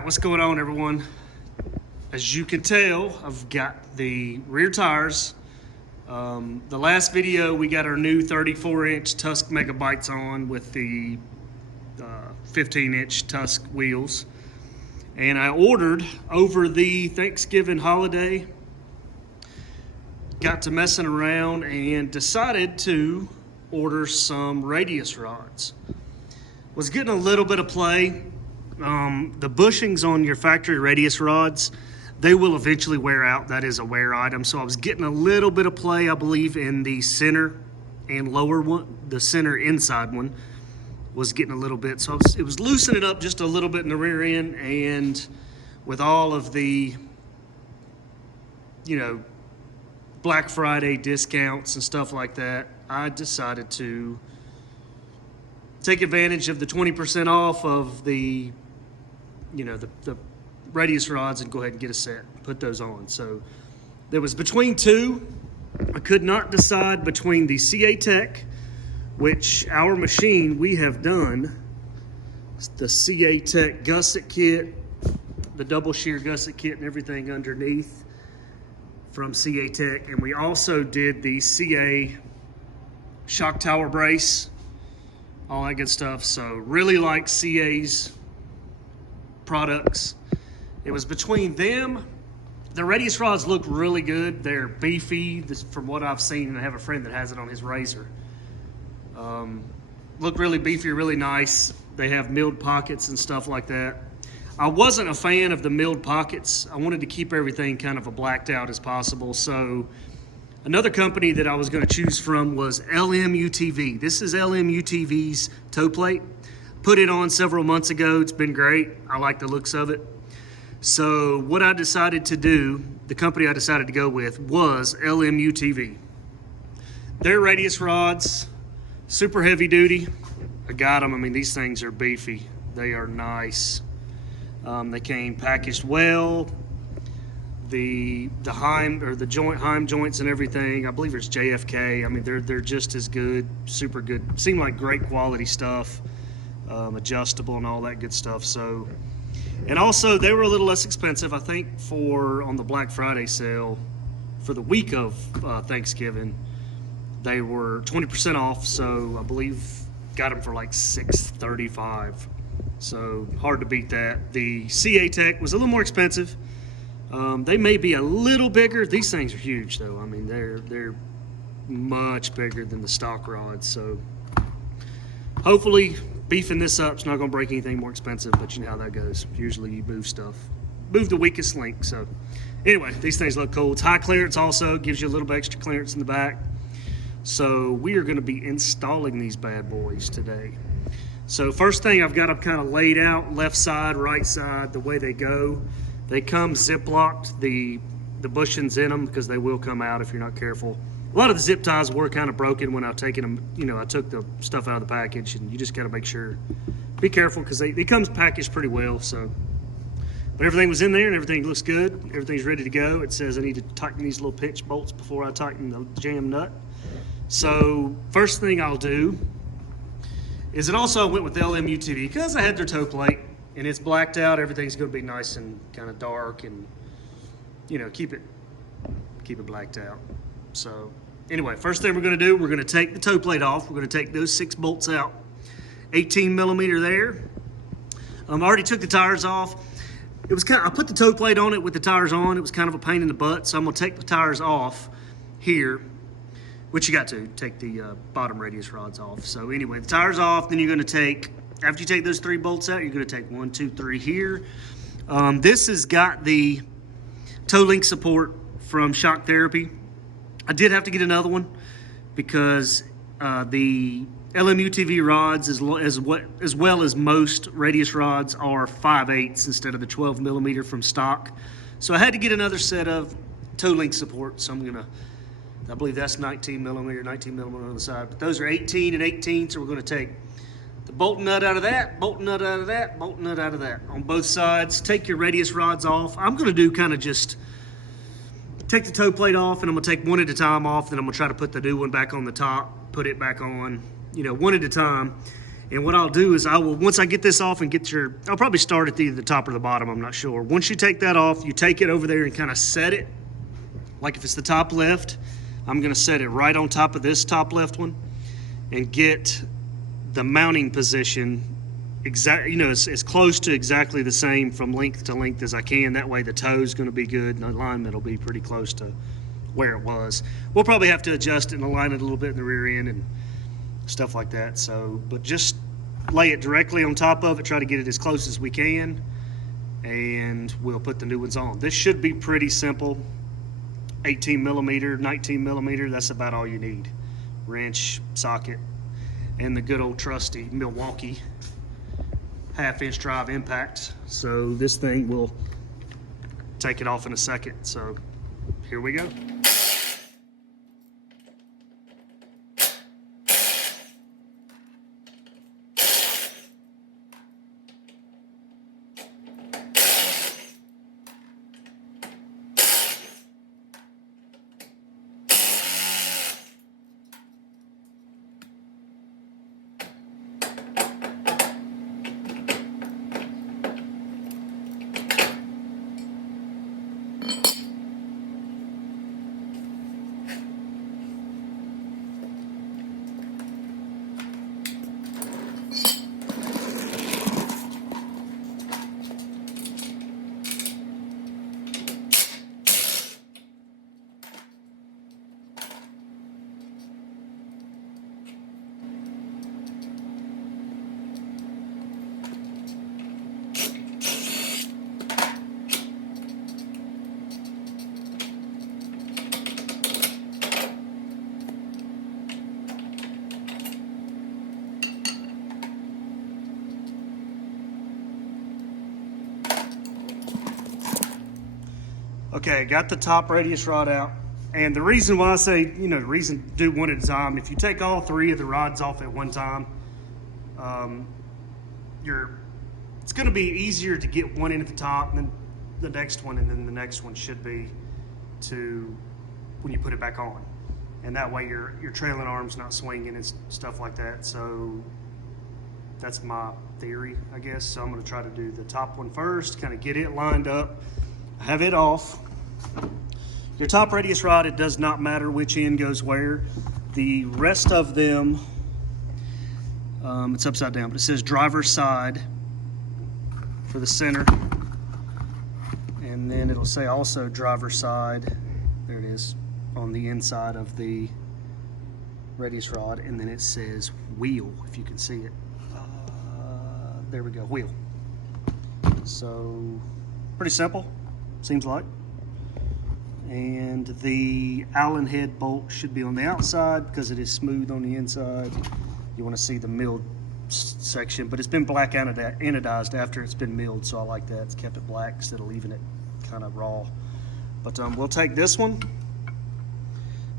right, what's going on, everyone? As you can tell, I've got the rear tires. The last video, we got our new 34-inch Tusk Megabytes on with the 15-inch Tusk wheels. And I ordered over the Thanksgiving holiday, got to messing around and decided to order some radius rods. Was getting a little bit of play. The bushings on your factory radius rods, they will eventually wear out. That is a wear item. So I was getting a little bit of play, I believe, in the center and lower one. The center inside one was getting a little bit. So it was loosening up just a little bit in the rear end. And with all of the, Black Friday discounts and stuff like that, I decided to take advantage of the 20% off of the radius rods and go ahead and get a set, put those on. So there was between two. I could not decide between the CA Tech, which our machine we have done, the CA Tech gusset kit, the double shear gusset kit and everything underneath from CA Tech. And we also did the CA shock tower brace, all that good stuff. So really like CA's products. It was between them. The radius rods look really good. They're beefy, from what I've seen, and I have a friend that has it on his Razor. Look really beefy, really nice. They have milled pockets and stuff like that. I wasn't a fan of the milled pockets. I wanted to keep everything kind of a blacked out as possible. So another company that I was going to choose from was Lmutvs. This is Lmutvs Toe Plate. Put it on several months ago. It's been great. I like the looks of it. So what I decided to do, the company I decided to go with was Lmutv. Their radius rods, super heavy duty. I got them. I mean, these things are beefy. They are nice. They came packaged well. The Heim, or the Heim joints and everything, I believe it's JFK. I mean, they're just as good, super good. Seem like great quality stuff, adjustable and all that good stuff. So, and also they were a little less expensive, I think, on the Black Friday sale for the week of Thanksgiving. They were 20% off, so I believe got them for like $635. So hard to beat that. The CA Tech was a little more expensive. They may be a little bigger. These things are huge, though. I mean, they're much bigger than the stock rods. So hopefully beefing this up is not going to break anything more expensive, but you know how that goes. Usually you move the weakest link. So anyway, these things look cool. It's high clearance also, gives you a little bit extra clearance in the back. So we are going to be installing these bad boys today. So first thing, I've got them kind of laid out, left side, right side, the way they go. They come zip-locked, the bushings in them, because they will come out if you're not careful. A lot of the zip ties were kind of broken when I taken them, I took the stuff out of the package, and you just got to make sure, be careful, because it comes packaged pretty well. So, but everything was in there, and everything looks good. Everything's ready to go. It says I need to tighten these little pinch bolts before I tighten the jam nut. So first thing I'll do is it also went with Lmutv because I had their toe plate and it's blacked out. Everything's going to be nice and kind of dark and, keep it blacked out. So anyway, first thing we're going to do, we're going to take the toe plate off. We're going to take those 6 bolts out. 18 millimeter there. I already took the tires off. It was I put the toe plate on it with the tires on. It was kind of a pain in the butt. So I'm going to take the tires off here, which you got to take the bottom radius rods off. So anyway, the tires off, then you're going to take, after you take those 3 bolts out, you're going to take 1, 2, 3 here. This has got the toe link support from Shock Therapy. I did have to get another one because the Lmutv rods, as well as most radius rods, are 5/8 instead of the 12 millimeter from stock. So I had to get another set of toe link support. So I believe that's 19 millimeter on the side, but those are 18 and 18, so we're going to take the bolt nut out of that, bolt nut out of that, bolt nut out of that on both sides. Take your radius rods off. I'm going to do kind of just take the toe plate off, and I'm going to take one at a time off, then I'm going to try to put the new one back on the top, put it back on, one at a time. And what I'll do is once I get this off and I'll probably start at either the top or the bottom, I'm not sure. Once you take that off, you take it over there and kind of set it. Like if it's the top left, I'm gonna set it right on top of this top left one and get the mounting position as close to exactly the same from length to length as I can. That way the toe's gonna be good and the alignment will be pretty close to where it was. We'll probably have to adjust it and align it a little bit in the rear end and stuff like that. So, but just lay it directly on top of it, try to get it as close as we can, and we'll put the new ones on. This should be pretty simple. 18 millimeter, 19 millimeter, that's about all you need. Wrench, socket, and the good old trusty Milwaukee 1/2-inch drive impact. So this thing will take it off in a second. So here we go. Okay, got the top radius rod out. And the reason why I say, the reason to do one at a time, if you take all 3 of the rods off at one time, it's gonna be easier to get one in at the top and then the next one, and then the next one should be when you put it back on. And that way your trailing arm's not swinging and stuff like that. So that's my theory, I guess. So I'm gonna try to do the top one first, kind of get it lined up, have it off. Your top radius rod, it does not matter which end goes where. The rest of them, it's upside down, but it says driver's side for the center. And then it'll say also driver's side, there it is, on the inside of the radius rod. And then it says wheel, if you can see it. There we go, wheel. So pretty simple, seems like. And the Allen head bolt should be on the outside because it is smooth on the inside. You want to see the milled section, but it's been black anodized after it's been milled, so I like that. It's kept it black instead of leaving it kind of raw. But we'll take this one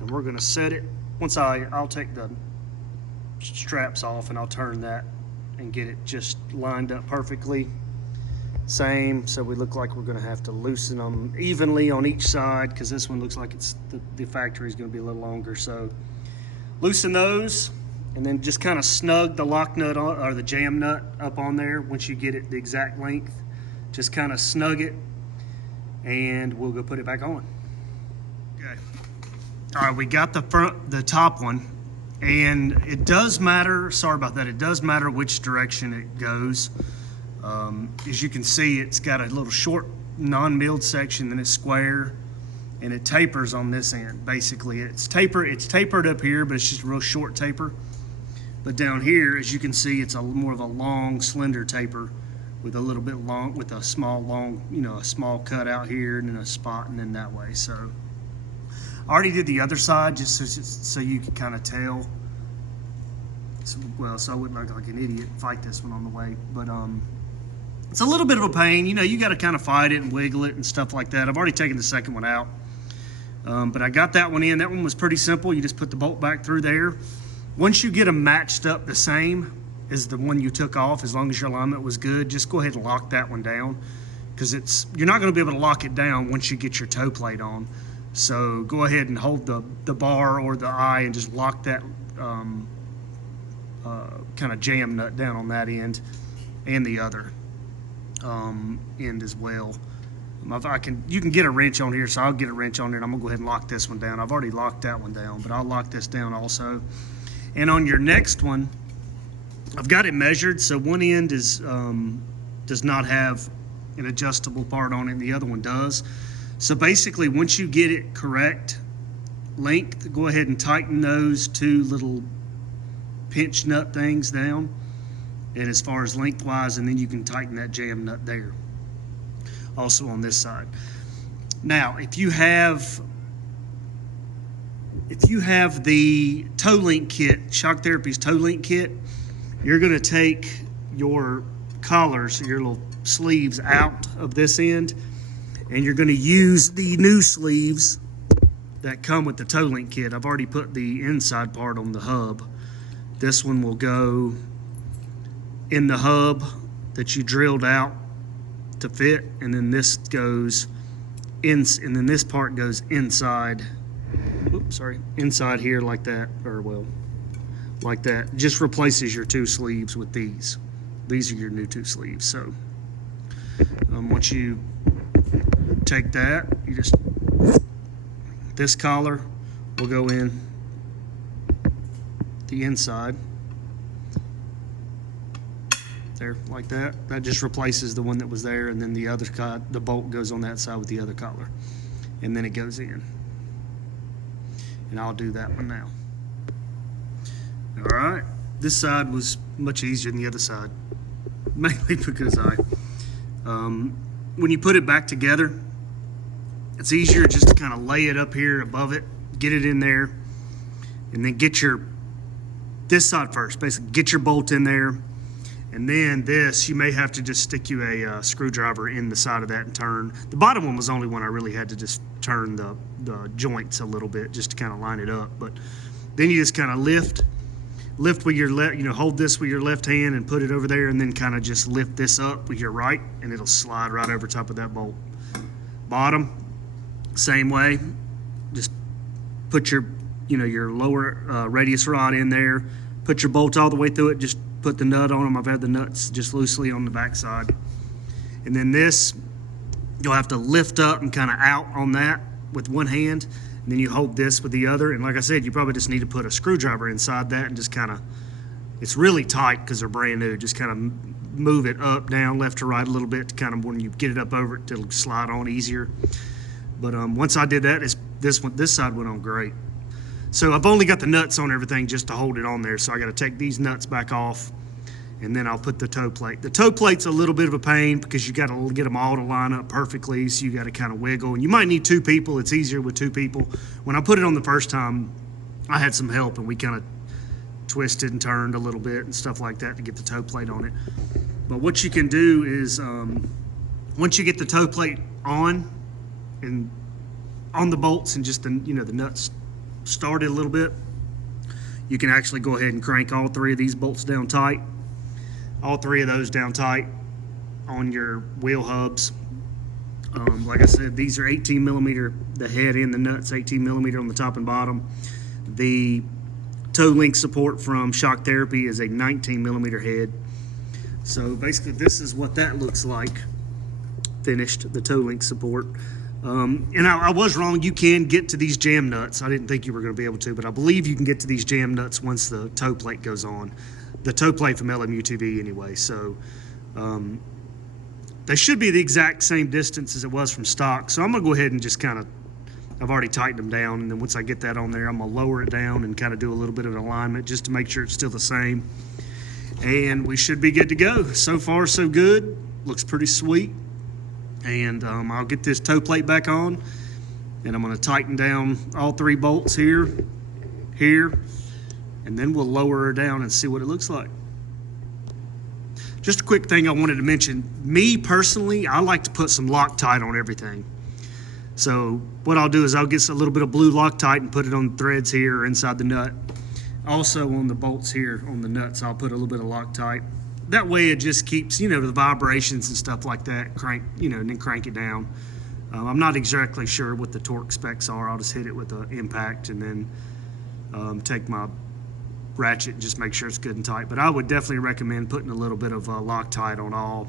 and we're going to set it. Once I'll take the straps off and I'll turn that and get it just lined up perfectly. Same, so we look like we're going to have to loosen them evenly on each side because this one looks like it's the factory is going to be a little longer. So loosen those and then just kind of snug the lock nut or the jam nut up on there. Once you get it the exact length, just kind of snug it and we'll go put it back on. Okay. All right, we got the top one, and it does matter, sorry about that, it does matter which direction it goes. As you can see, it's got a little short non-milled section, then it's square, and it tapers on this end. Basically, it's tapered up here, but it's just a real short taper. But down here, as you can see, it's more of a long, slender taper with a little bit long, with a small a small cut out here and then a spot, and then that way. So I already did the other side just so you could kind of tell. Well, so I wouldn't look like an idiot and fight this one on the way, but it's a little bit of a pain. You got to kind of fight it and wiggle it and stuff like that. I've already taken the second one out, but I got that one in. That one was pretty simple. You just put the bolt back through there. Once you get them matched up the same as the one you took off, as long as your alignment was good, just go ahead and lock that one down, because you're not going to be able to lock it down once you get your toe plate on. So go ahead and hold the bar or the eye and just lock that kind of jam nut down on that end and the other end as well. You can get a wrench on here, so I'll get a wrench on there, and I'm gonna go ahead and lock this one down. I've already locked that one down, but I'll lock this down also. And on your next one, I've got it measured, so one end is does not have an adjustable part on it, and the other one does. So basically, once you get it correct length, go ahead and tighten those two little pinch nut things down, and as far as lengthwise, and then you can tighten that jam nut there. Also on this side. Now, if you have the toe link kit, Shock Therapy's toe link kit, you're going to take your collars, your little sleeves out of this end, and you're going to use the new sleeves that come with the toe link kit. I've already put the inside part on the hub. This one will go in the hub that you drilled out to fit, and then this goes in, and then this part goes inside. Oops, sorry, inside here like that, or well, like that. Just replaces your two sleeves with these. These are your new two sleeves. So once you take that, you just, this collar will go in the inside. There, like that. That just replaces the one that was there, and then the other the bolt goes on that side with the other collar, and then it goes in. And I'll do that one now. All right, this side was much easier than the other side, mainly because when you put it back together, it's easier just to kind of lay it up here above it, get it in there, and then get this side first. Basically, get your bolt in there. And then this, you may have to just stick you a screwdriver in the side of that and turn. The bottom one was the only one I really had to just turn the joints a little bit just to kind of line it up. But then you just kind of lift with your left, hold this with your left hand and put it over there, and then kind of just lift this up with your right, and it'll slide right over top of that bolt. Bottom, same way. Just put your lower radius rod in there. Put your bolt all the way through it. Just put the nut on them. I've had the nuts just loosely on the back side. And then this, you'll have to lift up and kind of out on that with one hand, and then you hold this with the other. And like I said, you probably just need to put a screwdriver inside that and just kind of, it's really tight because they're brand new, just kind of move it up, down, left to right a little bit to kind of, when you get it up over it, it'll slide on easier. But once I did that, this side went on great. So I've only got the nuts on everything just to hold it on there. So I got to take these nuts back off, and then I'll put the toe plate. The toe plate's a little bit of a pain because you got to get them all to line up perfectly. So you got to kind of wiggle, and you might need two people. It's easier with two people. When I put it on the first time, I had some help, and we kind of twisted and turned a little bit and stuff like that to get the toe plate on it. But what you can do is once you get the toe plate on and on the bolts and just the nuts started a little bit, you can actually go ahead and crank all three of these bolts down tight, all three of those down tight on your wheel hubs. Like I said, these are 18 millimeter, the head and the nuts 18 millimeter on the top and bottom. The toe link support from Shock Therapy is a 19 millimeter head. So basically this is what that looks like finished, the toe link support. And I was wrong. You can get to these jam nuts. I didn't think you were going to be able to, but I believe you can get to these jam nuts once the toe plate goes on. The toe plate from UTV anyway. So they should be the exact same distance as it was from stock. So I'm going to go ahead and just kind of, I've already tightened them down. And then once I get that on there, I'm going to lower it down and kind of do a little bit of an alignment just to make sure it's still the same. And we should be good to go. So far, so good. Looks pretty sweet. And I'll get this toe plate back on, and I'm going to tighten down all three bolts here, and then we'll lower her down and see what it looks like. Just a quick thing I wanted to mention. Me personally, I like to put some Loctite on everything. So what I'll do is I'll get a little bit of blue Loctite and put it on the threads here or inside the nut. Also on the bolts here on the nuts, I'll put a little bit of Loctite. That way it just keeps, the vibrations and stuff like that, and then crank it down. I'm not exactly sure what the torque specs are. I'll just hit it with the impact and then take my ratchet and just make sure it's good and tight. But I would definitely recommend putting a little bit of Loctite on all.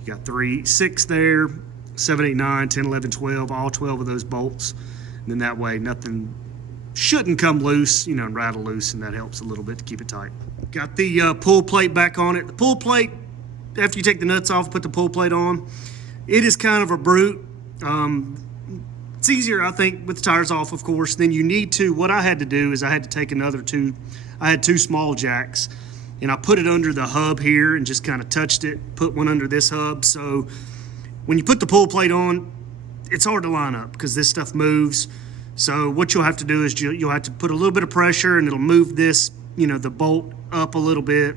You got 3, 6 there, 7, 8, 9, 10, 11, 12, all 12 of those bolts. And then that way nothing shouldn't come loose, you know, and rattle loose, and that helps a little bit to keep it tight. Got the pull plate back on it. The pull plate, after you take the nuts off, put the pull plate on, it is kind of a brute. It's easier, I think, with the tires off, of course. Then you need to, what I had to do is I had to take I had 2 small jacks, and I put it under the hub here and just kind of touched it, put one under this hub. So when you put the pull plate on, it's hard to line up because this stuff moves. So what you'll have to do is you'll have to put a little bit of pressure, and it'll move this, you know, the bolt up a little bit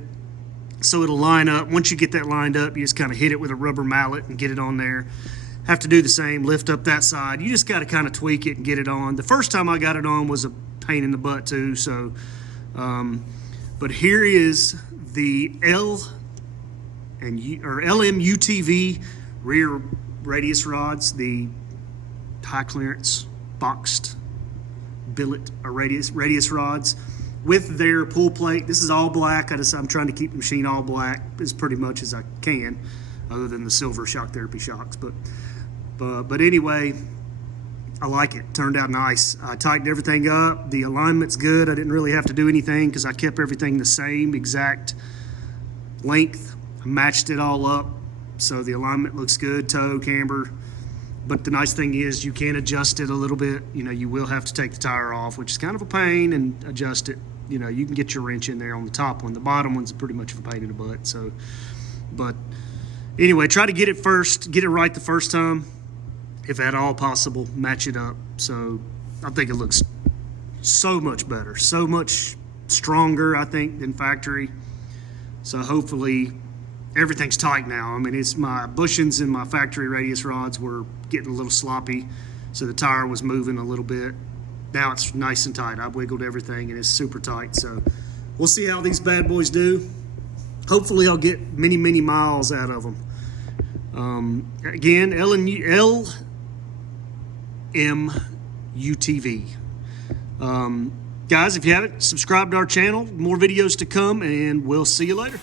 so it'll line up. Once you get that lined up, you just kind of hit it with a rubber mallet and get it on there. Have to do the same, lift up that side. You just got to kind of tweak it and get it on. The first time I got it on was a pain in the butt too. So, but here is the Lmutvs rear radius rods, the high clearance boxed billet or radius rods with their pull plate. This is all black. I'm trying to keep the machine all black as pretty much as I can, other than the silver shock therapy shocks. But anyway, I like it. Turned out nice. I tightened everything up. The alignment's good. I didn't really have to do anything because I kept everything the same exact length. I matched it all up, so the alignment looks good, toe, camber. But the nice thing is you can adjust it a little bit. You know, you will have to take the tire off, which is kind of a pain, and adjust it. You know, you can get your wrench in there on the top one. The bottom one's pretty much of a pain in the butt. So, but anyway, try to get it right the first time, if at all possible. Match it up. So I think it looks so much better, so much stronger, I think, than factory. So hopefully everything's tight now. I mean, it's my bushings and my factory radius rods were getting a little sloppy, so the tire was moving a little bit. Now it's nice and tight. I've wiggled everything and it's super tight. So we'll see how these bad boys do. Hopefully I'll get many, many miles out of them. Again, Lmutvs. Guys, if you haven't, subscribe to our channel. More videos to come, and we'll see you later.